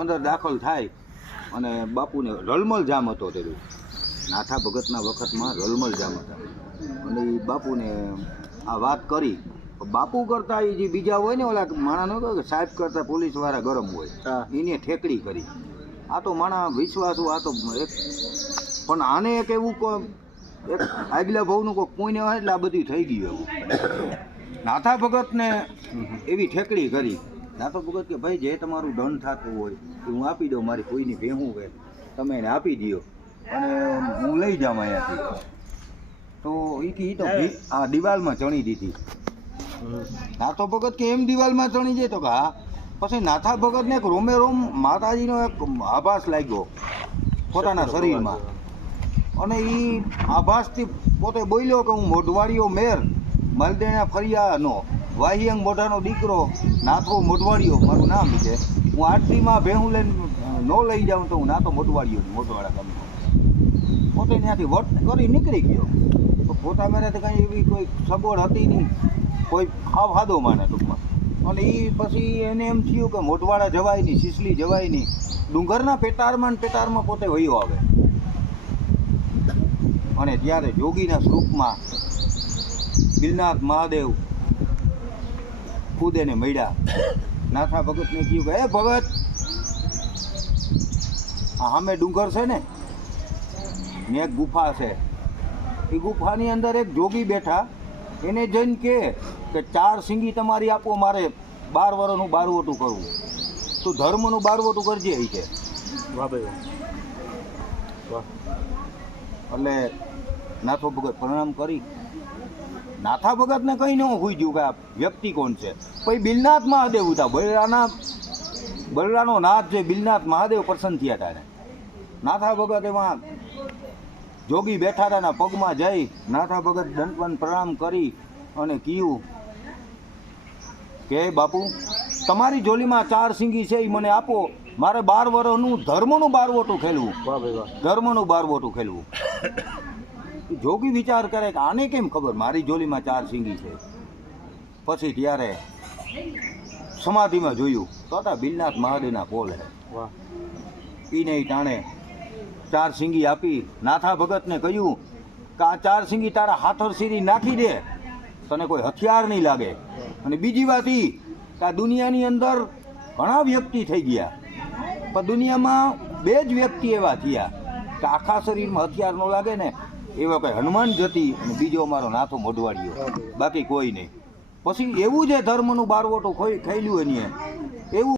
અંદર દાખલ થાય અને બાપુને રલમલ જામ હતો તેરું નાથા ભગતના વખતમાં રલમલ જામ હતા અને એ બાપુને આ વાત કરી. બાપુ કરતા એ જે બીજા હોય ને ઓલા માણા ન કહે કે સાહેબ કરતા પોલીસવાળા ગરમ હોય એને ઠેકડી કરી. આ તો માણા વિશ્વાસુ આ તો એક પણ આને એક એવું એક આગલા ભાવનું કોઈ પુણ્ય હોય એટલે આ બધું થઈ ગયું એવું. નાથા ભગતને એવી ઠેકડી કરી. નાથો ભગત કે ભાઈ જે તમારું દંડ થતું હોય એ હું આપી દઉં, મારી કોઈની ભેહું હોય તમે એને આપી દો અને હું લઈ જાઉં અહીંયાથી. તો એ તો આ દિવાલમાં ચણી દીધી. નાથો ભગત કે એમ દિવાલમાં ચણી જાય તો કે હા. પછી નાથા ભગતને એક રોમે રોમ માતાજીનો એક આભાસ લાગ્યો પોતાના શરીરમાં અને એ આભાસથી પોતે બોલ્યો કે હું મોઢવાડીયો મેર મલદેના ફરિયાનો વાહિયંગ મોઢાનો દીકરો નાથો મોઢવાડીયો મારું નામ છે. હું આટલીમાં ભેહું લઈને ન લઈ જાઉં તો હું નાથો મોઢવાડીયો મોઢવાડા ગામનો. પોતે ત્યાંથી વટ કરી નીકળી ગયો. તો પોતા મેરેથી કંઈ એવી કોઈ સગવડ હતી નહીં, કોઈ હાદો માને ટૂંકમાં. અને એ પછી એને એમ થયું કે મોઢવાડા જવાય નહીં, સિસલી જવાય નહીં. ડુંગરના પેટારમાં પોતે વયો આવે અને ત્યારે જોગીના સ્વરૂપમાં બિલનાથ મહાદેવ ખુદ એને મળ્યા. નાથા ભગતને કહ્યું કે હે ભગત, આ સામે ડુંગર છે ને એક ગુફા છે, એ ગુફાની અંદર એક જોગી બેઠા. એને જઈને કે 4 સિંગી તમારી આપો, મારે 12 વર્ષનું બારવટું કરવું. તું ધર્મનું બારવટું કરજે એ છે. વાહ ભાઈ વાહ. એટલે નાથો ભગત પ્રણામ કરી. નાથા ભગતને કંઈ ન પૂછ્યું કે આ વ્યક્તિ કોણ છે. પછી બિલનાથ મહાદેવ હતા, બલરાનો નાથ છે બિલનાથ મહાદેવ પ્રસન્ન થયા હતા. નાથા ભગત એમાં જોગી બેઠા હતા, પગમાં જઈ નાથા ભગત દંડવંદ પ્રણામ કરી અને કહ્યું કે બાપુ તમારી જોલીમાં 4 સિંગી છે એ મને આપો, મારે 12 વર્ષનું ધર્મનું બારવટું ખેલવું. ધર્મનું બારવટું ખેલવું. જોગી વિચાર કરે કે આને કેમ ખબર મારી જોલીમાં 4 સિંગી છે. પછી ત્યારે સમાધિમાં જોયું તો હતા બિલનાથ મહાદેવના કોલ હે. એને ટાણે 4 સિંગી આપી. નાથા ભગતને કહ્યું કે આ 4 સિંગી તારા હાથર સીરી નાખી દે, તને કોઈ હથિયાર નહીં લાગે. અને બીજી વાત એ કે આ દુનિયાની અંદર ઘણા વ્યક્તિ થઈ ગયા, પણ દુનિયામાં 2 જ વ્યક્તિ એવા થયા કે આખા શરીરમાં હથિયાર ન લાગે ને, એવા કંઈ હનુમાન જતી અને બીજો અમારો નાથો મોઢવાડીયો, બાકી કોઈ નહીં. પછી એવું છે ધર્મનું બારવટું ખેલ્યું એની એવું